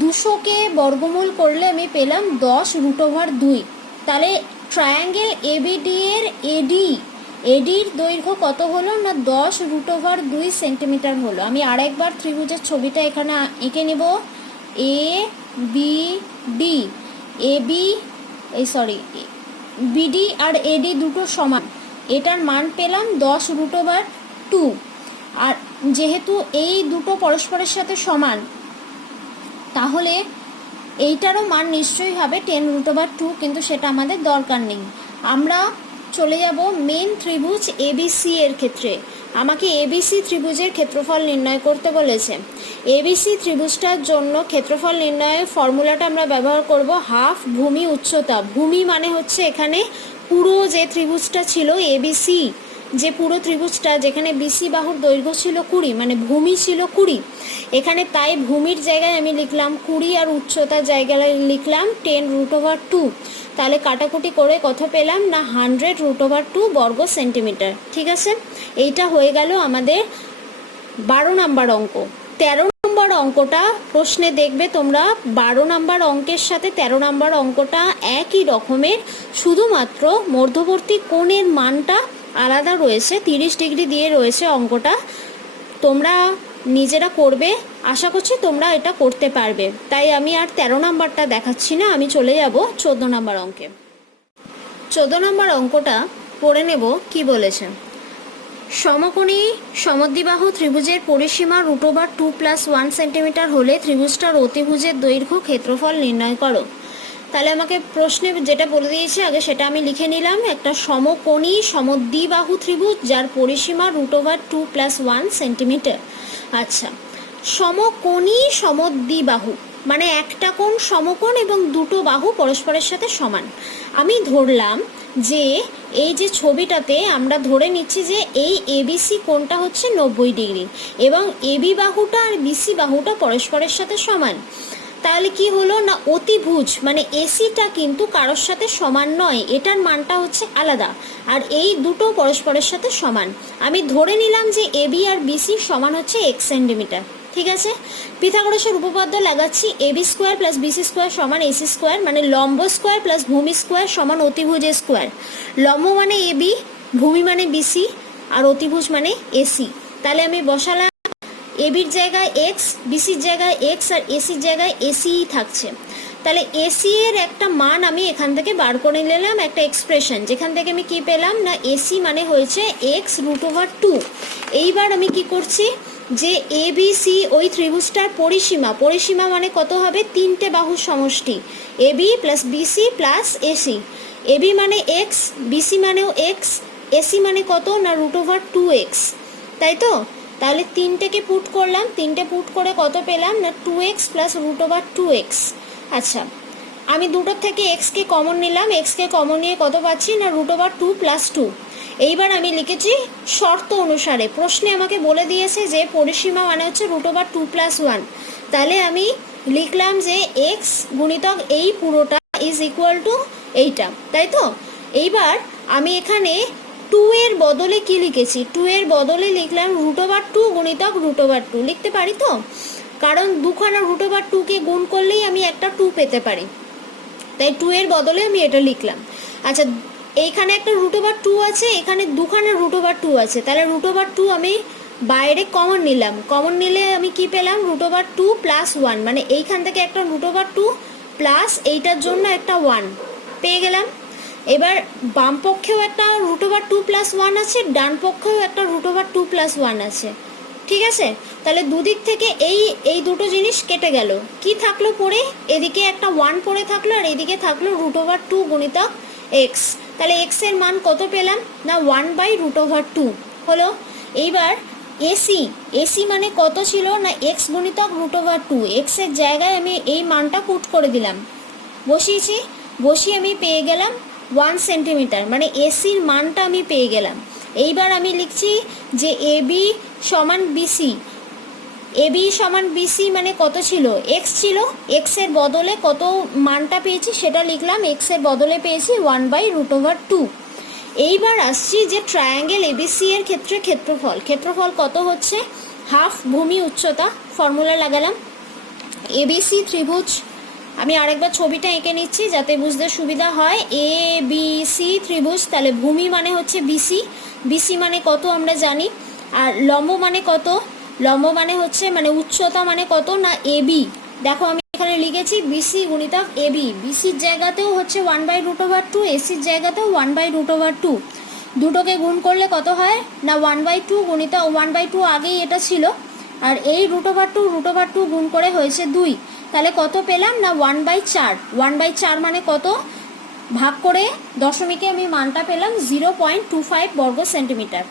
200কে বর্গমূল করলে আমি পেলাম 10√2। তাহলে ট্রায়াঙ্গেল এবিডি এর এডির দৈর্ঘ্য কত হলো না 10√2 সেন্টিমিটার হলো। আমি আরেকবার ত্রিভুজের ছবিটা এখানে এঁকে নিব। এ বি ডি, বিডি আর এডি দুটো সমান, এটার মান পেলাম 10√2। আর যেহেতু এই দুটো পরস্পরের সাথে সমান, তাহলে এইটারও মান নিশ্চয়ই হবে 10√2, কিন্তু সেটা আমাদের দরকার নেই। আমরা চলে যাব মেন ত্রিভুজ এবিসি এর ক্ষেত্রে। আমাকে এবিসি ত্রিভুজের ক্ষেত্রফল নির্ণয় করতে বলেছে। এবিসি ত্রিভুজটার জন্য ক্ষেত্রফল নির্ণয়ের ফর্মুলাটা আমরা ব্যবহার করব হাফ ভূমি উচ্চতা। ভূমি মানে হচ্ছে এখানে পুরো যে ত্রিভুজটা ছিল এবিসি, যে পুরো ত্রিভুজটা যেখানে বিসি বাহুর দৈর্ঘ্য ছিল 20, মানে ভূমি ছিল 20 এখানে, তাই ভূমির জায়গায় আমি লিখলাম 20 আর উচ্চতার জায়গায় লিখলাম 10√2। তাহলে কাটাকুটি করে কত পেলাম না 100√2 বর্গ সেন্টিমিটার। ঠিক আছে, এইটা হয়ে গেল আমাদের 12 নাম্বার অঙ্ক। 13 নম্বর অঙ্কটা প্রশ্নে দেখবে তোমরা, 12 নাম্বার অঙ্কের সাথে 13 নাম্বার অঙ্কটা একই রকমের, শুধুমাত্র মধ্যবর্তী কোণের মানটা আলাদা রয়েছে, 30 ডিগ্রি দিয়ে রয়েছে অঙ্কটা। তোমরা নিজেরা করবে, আশা করছি তোমরা এটা করতে পারবে। তাই আমি আর 13 নাম্বারটা দেখাচ্ছি না, আমি চলে যাব 14 নাম্বার অঙ্কে। 14 নম্বর অঙ্কটা পড়ে নেব কি বলেছে। সমকোণী সমদ্বিবাহু ত্রিভুজের পরিসীমা √2 + 1 সেন্টিমিটার হলে ত্রিভুজটার অতিভুজের দৈর্ঘ্য ক্ষেত্রফল নির্ণয় করো। তাহলে আমাকে প্রশ্নে যেটা বলে দিয়েছে আগে সেটা আমি লিখে নিলাম। একটা সমকোণী সমদ্বিবাহু ত্রিভুজ যার পরিসীমা √2 + 1 সেন্টিমিটার। আচ্ছা, সমকোণী সমদ্বিবাহু, মানে একটা কোণ সমকোণ এবং দুটো বাহু পরস্পরের সাথে সমান। আমি ধরলাম যে এই যে ছবিটাতে আমরা ধরে নিচ্ছি যে এই এবিসি কোণটা হচ্ছে 90 ডিগ্রি এবং এবি বাহুটা আর বিসি বাহুটা পরস্পরের সাথে সমান। তাহলে কি হলো না, অতিভুজ মানে এসিটা কিন্তু কারোর সাথে সমান নয়, এটার মানটা হচ্ছে আলাদা, আর এই দুটো পরস্পরের সাথে সমান। আমি ধরে নিলাম যে এবি আর বিসি সমান হচ্ছে 1 সেন্টিমিটার। ঠিক আছে, পিথাগোরাসের উপপাদ্য লাগাচ্ছি। A B square plus B C square সমান এসি স্কোয়ার, মানে লম্ব স্কোয়ার প্লাস ভূমি স্কোয়ার সমান অতিভুজ স্কোয়ার। লম্ব মানে এবি, ভূমি মানে বিসি, আর অতিভুজ মানে এসি। তাহলে আমি বসালাম এবির জায়গায় এক্স, বিসির জায়গায় এক্স, আর এসির জায়গায় এসিই থাকছে। তাহলে এসি এর একটা মান আমি এখান থেকে বার করে নিলাম, একটা এক্সপ্রেশন, যেখান থেকে আমি কি পেলাম না এসি মানে হয়েছে x√2। এইবার আমি কি করছি যে এবিসি ওই ত্রিভুজটার পরিসীমা, পরিসীমা মানে কত হবে, তিনটে বাহুর সমষ্টি, A B plus B C plus A C. A B মানে এক্স, বিসি মানেও এক্স, এসি মানে কত না √2x, তাই তো? তাহলে তিনটেকে পুট করলাম, তিনটে পুট করে কত পেলাম না 2x প্লাস √2x। আচ্ছা, আমি দুটোর থেকে এক্সকে কমন নিলাম, এক্সকে কমন নিয়ে কত পাচ্ছি না √2 প্লাস 2। এইবার আমি লিখেছি শর্ত অনুসারে, প্রশ্নে আমাকে বলে দিয়েছে যে পরিসীমা মানে হচ্ছে √2 প্লাস 1। তাহলে আমি লিখলাম যে এক্স গুণিতক এই পুরোটা ইজ ইকুয়াল টু এইটা, তাই তো? এইবার আমি এখানে 2 এর বদলে কি লিখেছি, 2 এর বদলে লিখলাম √2 গুণিতক √2 লিখতে পারি তো, কারণ দুখানা √2কে গুণ করলেই আমি একটা 2 পেতে পারি, তাই 2 এর বদলে আমি এটা লিখলাম। আচ্ছা, এইখানে একটা √2 আছে, এখানে দুখানা √2 আছে, তাহলে √2 আমি বাইরে কমন নিলাম, কমন নিলে আমি কি পেলাম √2 প্লাস 1, মানে এইখান থেকে একটা √2 প্লাস এইটার জন্য একটা 1 পেয়ে গেলাম। এবার বাম পক্ষেও একটা √2 প্লাস 1 আছে, ডান পক্ষেও একটা √2 প্লাস 1 আছে। ঠিক আছে, তাহলে দুদিক থেকে এই দুটো জিনিস কেটে গেল, কি থাকলো পড়ে, এদিকে একটা 1 পড়ে থাকলো আর এদিকে থাকলো √2 গুণিতক এক্স। তাহলে এক্স এর মান কত পেলাম না 1/√2 হলো। এইবার এসি, এসি মানে কত ছিল না এক্স গুণিতক √2, এক্স এর জায়গায় আমি এই মানটা পুট করে দিলাম, বসিয়েছি, বসিয়ে আমি পেয়ে গেলাম 1 সেন্টিমিটার, মানে এসির মানটা আমি পেয়ে গেলাম। এইবার আমি লিখছি যে এবি সমান বিসি, এবি সমান বিসি মানে কত ছিল, এক্স ছিল, এক্সের বদলে কত মানটা পেয়েছি সেটা লিখলাম, এক্সের বদলে পেয়েছি 1/√2। এইবার আসছি যে ট্রায়াঙ্গেল এবিসি এর ক্ষেত্রে ক্ষেত্রফল, ক্ষেত্রফল কত হচ্ছে হাফ ভূমি উচ্চতা, ফর্মুলা লাগালাম। এবিসি ত্রিভুজ, আমি আরেকবার ছবিটা এঁকে নিচ্ছি যাতে বুঝতে সুবিধা হয়। এ বি সি ত্রিভুজ, তাহলে ভূমি মানে হচ্ছে বিসি, বিসি মানে কত আমরা জানি, আর লম্ব মানে কত, লম্ব মানে হচ্ছে মানে উচ্চতা মানে কত না এবি। দেখো আমি এখানে লিখেছি বিসি গুণিতক এবি, বিসির জায়গাতেও হচ্ছে 1/√2, এসির জায়গাতেও 1/√2, দুটোকে গুণ করলে কত হয় না 1/2 গুণিতক 1/2 আগেই এটা ছিল, আর এই √2 গুণ করে হয়েছে 2, তাহলে কত পেলাম না 1/4, 1/4 মানে কত, ভাগ করে দশমিকে আমি মানটা পেলাম 0.25 বর্গ সেন্টিমিটার।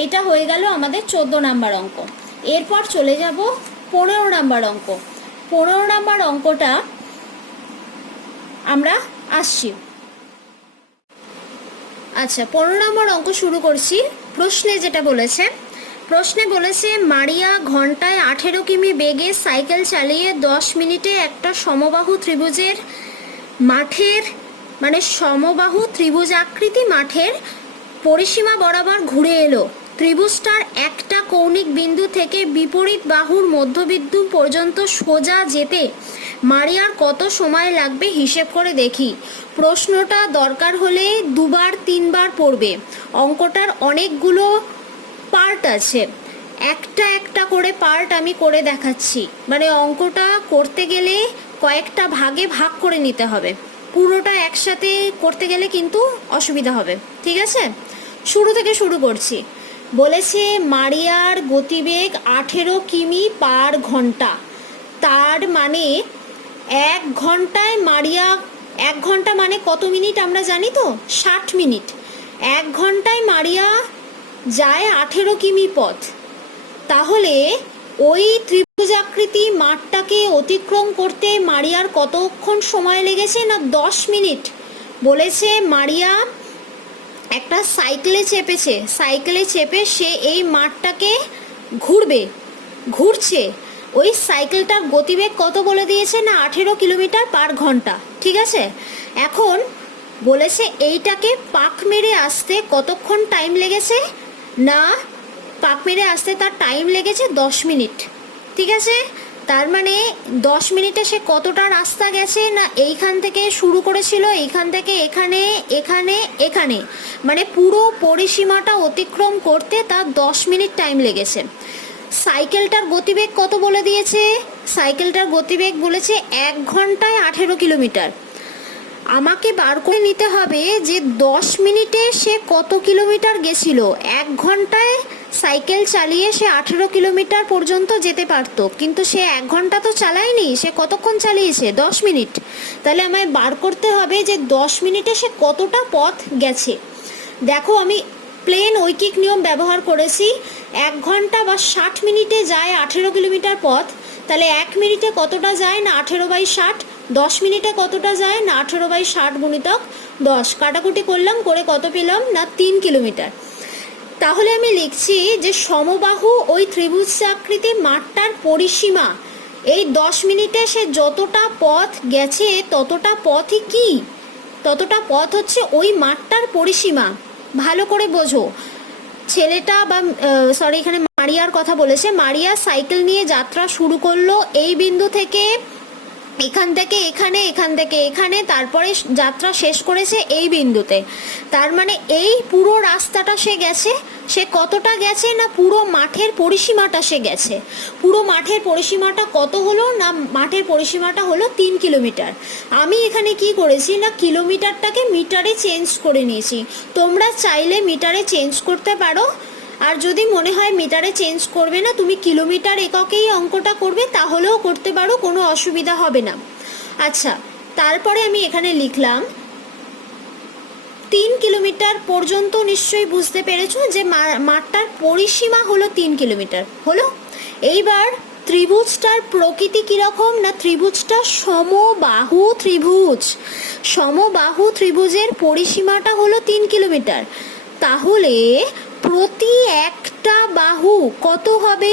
এইটা হয়ে গেল আমাদের 14 নাম্বার অঙ্ক। এরপর চলে যাব 15 নাম্বার অঙ্ক। 15 নাম্বার অঙ্কটা আমরা আসছি। আচ্ছা, 15 নম্বর অঙ্ক শুরু করছি। প্রশ্নে যেটা বলেছে, প্রশ্নে বলেছে মারিয়া ঘন্টায় 18 কিমি বেগে সাইকেল চালিয়ে 10 মিনিটে একটা সমবাহু ত্রিভুজের মাঠের মানে সমবাহু ত্রিভুজ আকৃতি মাঠের পরিসীমা বরাবর ঘুরে এলো। ত্রিভুজটার একটা কৌণিক বিন্দু থেকে বিপরীত বাহুর মধ্যবিন্দু পর্যন্ত সোজা যেতে মারিয়ার কত সময় লাগবে হিসেব করে দেখি। প্রশ্নটা দরকার হলে 2-3বার পড়বে। অঙ্কটার অনেকগুলো পার্ট আছে, একটা একটা করে পার্ট আমি করে দেখাচ্ছি, মানে অঙ্কটা করতে গেলে কয়েকটা ভাগে ভাগ করে নিতে হবে, পুরোটা একসাথে করতে গেলে কিন্তু অসুবিধা হবে। ঠিক আছে, শুরু থেকে শুরু করছি। বলেছে মারিয়ার গতিবেগ 18 কিমি পার ঘন্টা, তার মানে 1 ঘন্টায় মারিয়া, 1 ঘন্টা মানে কত মিনিট আমরা জানি তো 60 মিনিট, 1 ঘন্টায় মারিয়া যায় 18 কিমি পথ। তাহলে ওই ত্রিভুজ আকৃতি মাঠটাকে অতিক্রম করতে মারিয়ার কতক্ষণ সময় লেগেছে? না 10 মিনিট। বলেছে মারিয়া একটা সাইকেলে চেপেছে, সাইকেলে চেপে সে এই মাঠটাকে ঘুরছে। ওই সাইকেলটার গতিবেগ কত বলে দিয়েছে? না 18 কিলোমিটার পার ঘন্টা। ঠিক আছে, এখন বলেছে এইটাকে পাক মেরে আসতে কতক্ষণ টাইম লেগেছে? না পাক মেরে আসতে তার টাইম লেগেছে 10 মিনিট। ঠিক আছে, তার মানে 10 মিনিটে সে কতটা রাস্তা গেছে? না এইখান থেকে শুরু করেছিল, এইখান থেকে এখানে এখানে এখানে, মানে পুরো পরিসীমাটা অতিক্রম করতে তার 10 মিনিট টাইম লেগেছে। সাইকেলটার গতিবেগ কত বলে দিয়েছে? সাইকেলটার গতিবেগ বলেছে 1 ঘন্টায় 18 কিলোমিটার। আমাকে বার করে নিতে হবে যে 10 মিনিটে সে কত কিলোমিটার গেছিল। 1 ঘন্টায় সাইকেল চালিয়ে সে 18 কিলোমিটার পর্যন্ত যেতে পারতো, কিন্তু সে 1 ঘন্টা তো চালায়নি, সে কতক্ষণ চালিয়েছে? 10 মিনিট। তাহলে আমায় বার করতে হবে যে 10 মিনিটে সে কতটা পথ গেছে। দেখো আমি প্লেন ঐকিক নিয়ম ব্যবহার করেছি। 1 ঘন্টা বা 60 মিনিটে যায় 18 কিলোমিটার পথ, তাহলে 1 মিনিটে কতটা যায়? না 18/60। 10 মিনিটে কতটা যায়? না 18/60 গুণিতক 10। কাটাকুটি করলাম, করে কত পেলাম? না 3 কিলোমিটার। তাহলে আমি লিখছি যে সমবাহু ওই ত্রিভুজ আকৃতি মাঠটার পরিসীমা, এই 10 মিনিটে সে যতটা পথ গেছে ততটা পথই কি? ততটা পথ হচ্ছে ওই মাঠটার পরিসীমা। ভালো করে বোঝো। ছেলেটা বা সরি এখানে মারিয়ার কথা বলেছে, মারিয়া সাইকেল নিয়ে যাত্রা শুরু করলো এই বিন্দু থেকে, এখান থেকে এখানে, এখান থেকে এখানে, তারপরে যাত্রা শেষ করেছে এই বিন্দুতে। তার মানে এই পুরো রাস্তাটা সে গেছে। সে কতটা গেছে? না পুরো মাঠের পরিসীমাটা সে গেছে। পুরো মাঠের পরিসীমাটা কত হলো? না মাঠের পরিসীমাটা হলো 3 কিলোমিটার। আমি এখানে কি করেছি? না কিলোমিটারটাকে মিটারে চেঞ্জ করে নিয়েছি। তোমরা চাইলে মিটারে চেঞ্জ করতে পারো, আর যদি মনে হয় মিটারে চেঞ্জ করবে না, তুমি কিলোমিটার এককেই অঙ্কটা করবে, তাহলেও করতে পারো, কোনো অসুবিধা হবে না। আচ্ছা, তারপরে আমি এখানে লিখলাম 3 কিলোমিটার পর্যন্ত। নিশ্চয়ই বুঝতে পেরেছো যে মাঠটার পরিসীমা হলো 3 কিলোমিটার হলো। এইবার ত্রিভুজটার প্রকৃতি কীরকম? না ত্রিভুজটা সমবাহু ত্রিভুজ। সমবাহু ত্রিভুজের পরিসীমাটা হলো 3 কিলোমিটার। তাহলে প্রতি একটা বাহু কত হবে?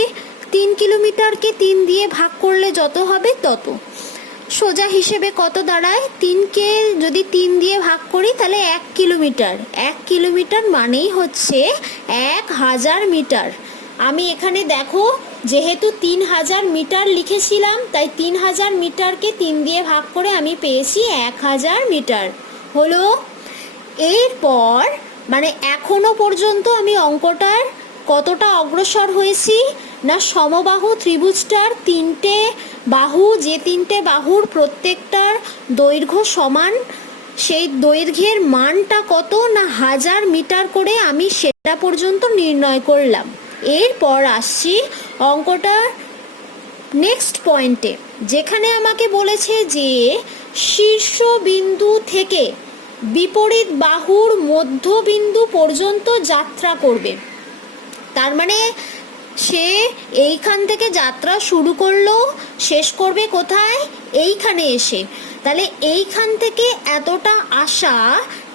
3 কিলোমিটারকে 3 দিয়ে ভাগ করলে যত হবে তত। সোজা হিসেবে কত দাঁড়ায়? 3কে যদি 3 দিয়ে ভাগ করি তাহলে 1 কিলোমিটার। 1 কিলোমিটার মানেই হচ্ছে 1000 মিটার। আমি এখানে দেখো যেহেতু 3000 মিটার লিখেছিলাম, তাই 3000 মিটারকে 3 দিয়ে ভাগ করে আমি পেয়েছি 1000 মিটার হলো। এরপর মানে এখনো পর্যন্ত আমি অঙ্কটার কতটা অগ্রসর হয়েছি? না সমবাহু ত্রিভুজটার 3টে বাহু, যে 3টে বাহুর প্রত্যেকটার দৈর্ঘ্য সমান, সেই দৈর্ঘ্যের মানটা কত? না 1000 মিটার করে আমি সেটা পর্যন্ত নির্ণয় করলাম। এরপর আসছি অঙ্কটার নেক্সট পয়েন্টে, যেখানে আমাকে বলেছে যে শীর্ষবিন্দু থেকে বিপরীত বাহুর মধ্যবিন্দু পর্যন্ত যাত্রা করবে। তার মানে সে এইখান থেকে যাত্রা শুরু করলো, শেষ করবে কোথায়? এইখানে এসে। তাহলে এইখান থেকে এতটা আসা,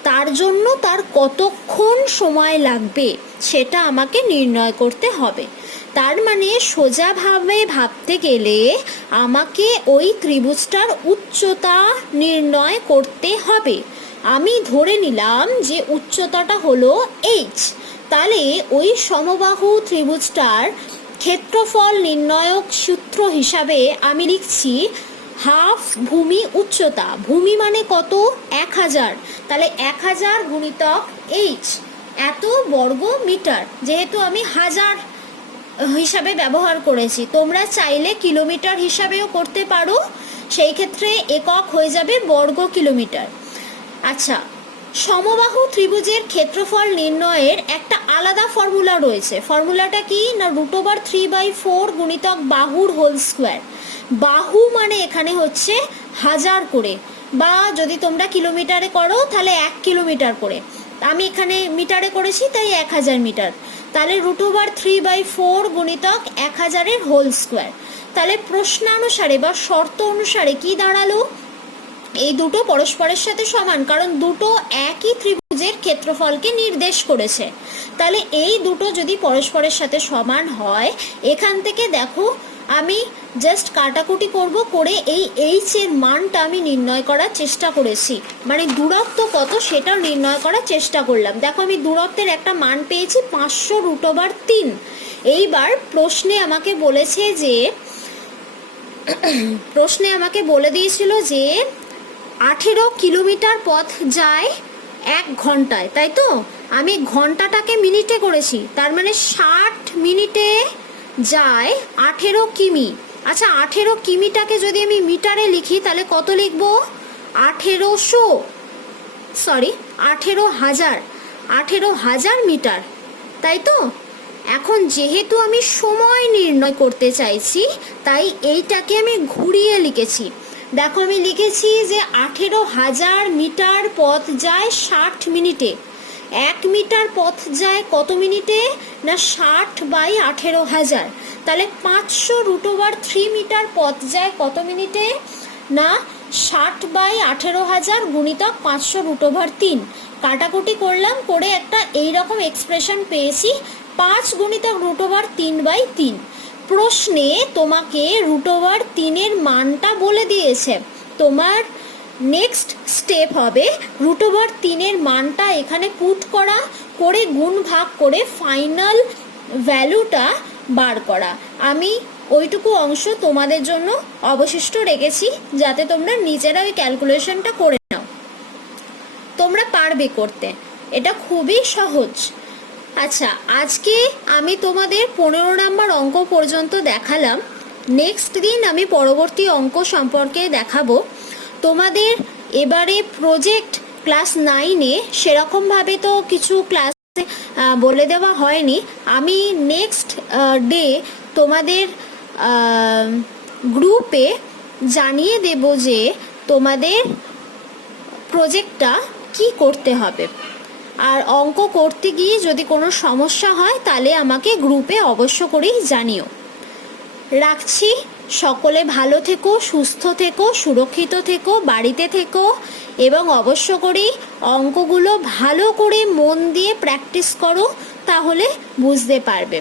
তার জন্য তার কতক্ষণ সময় লাগবে সেটা আমাকে নির্ণয় করতে হবে। তার মানে সোজাভাবে ভাবতে গেলে আমাকে ওই ত্রিভুজটার উচ্চতা নির্ণয় করতে হবে। আমি ধরে নিলাম যে উচ্চতাটা হলো h। তাহলে ওই সমবাহু ত্রিভুজটার ক্ষেত্রফল নির্ণয়ক সূত্র হিসাবে আমি লিখছি হাফ ভূমি উচ্চতা। ভূমি মানে কত? 1000। তাহলে 1000 গুণিতক h, এত বর্গ মিটার। যেহেতু আমি হাজার হিসাবে ব্যবহার করেছি, তোমরা চাইলে কিলোমিটার হিসাবেও করতে পারো, সেই ক্ষেত্রে একক হয়ে যাবে বর্গ কিলোমিটার। আচ্ছা, সমবাহু ত্রিভুজের ক্ষেত্রফল নির্ণয়ের একটা আলাদা ফর্মুলা রয়েছে। ফর্মুলাটা কি? না √3/4 গুণিতক বাহুর হোল স্কোয়ার। বাহু মানে এখানে হচ্ছে 1000 করে, বা যদি তোমরা কিলোমিটারে করো তাহলে 1 কিলোমিটার করে। আমি এখানে মিটারে করেছি তাই 1000 মিটার। তাহলে √3/4 গুণিতক 1000-এর হোল স্কোয়ার। তাহলে প্রশ্নানুসারে বা শর্ত অনুসারে কি দাঁড়ালো, এই দুটো পরস্পরের সাথে সমান, কারণ দুটো একই ত্রিভুজের ক্ষেত্রফলকে নির্দেশ করেছে। তাহলে এই দুটো যদি পরস্পরের সাথে সমান হয়, এখান থেকে দেখো আমি জাস্ট কাটাকুটি করব, করে এই এইচ এর মানটা আমি নির্ণয় করার চেষ্টা করেছি, মানে দূরত্ব কত সেটাও নির্ণয় করার চেষ্টা করলাম। দেখো আমি দূরত্বের একটা মান পেয়েছি 500√3। এইবার প্রশ্নে আমাকে বলে দিয়েছিল যে 18 কিলোমিটার পথ যায় 1 ঘন্টায়, তাই তো? আমি ঘন্টাটাকে মিনিটে করেছি, তার মানে 60 মিনিটে যায় 18 কিমি। আচ্ছা 18 কিমিটাকে যদি আমি মিটারে লিখি তাহলে কত লিখব? 18,000 মিটার, তাই তো? এখন যেহেতু আমি সময় নির্ণয় করতে চাইছি, তাই এইটাকে আমি ঘুরিয়ে লিখেছি। দেখো আমি লিখেছি যে 18,000 মিটার পথ যায় 60 মিনিটে। 1 মিটার পথ যায় কত মিনিটে? না 60/18,000। তাহলে 500√3 মিটার পথ যায় কত মিনিটে? না 60/18,000 গুণিতক 500√3। কাটাকুটি করলাম, করে একটা এইরকম এক্সপ্রেশন পেয়েছি, 5 গুণিতক √3/3। প্রশ্নে তোমাকে √3-এর মানটা বলে দিয়েছে। তোমার নেক্সট স্টেপ হবে √3-এর মানটা এখানে পুট করা, করে গুণ ভাগ করে ফাইনাল ভ্যালুটা বার করা। আমি ওইটুকু অংশ তোমাদের জন্য অবশিষ্ট রেখেছি, যাতে তোমরা নিজেরা ওই ক্যালকুলেশনটা করে নাও। তোমরা পারবে করতে, এটা খুবই সহজ। আচ্ছা আজকে আমি তোমাদের 15 নম্বর অঙ্ক পর্যন্ত দেখালাম। নেক্সট দিন আমি পরবর্তী অঙ্ক সম্পর্কে দেখাবো। তোমাদের এবারে প্রজেক্ট ক্লাস 9-এ সেরকমভাবে তো কিছু ক্লাস বলে দেওয়া হয়নি। আমি নেক্সট ডে তোমাদের গ্রুপে জানিয়ে দেব যে তোমাদের প্রজেক্টটা কি করতে হবে। আর অঙ্ক করতে গিয়ে যদি কোনো সমস্যা হয় তাহলে আমাকে গ্রুপে অবশ্য করেই জানিও। রাখছি, সকলে ভালো থেকো, সুস্থ থেকো, সুরক্ষিত থেকো, বাড়িতে থেকো, এবং অবশ্য করেই অঙ্কগুলো ভালো করে মন দিয়ে প্র্যাকটিস করো, তাহলে বুঝতে পারবে।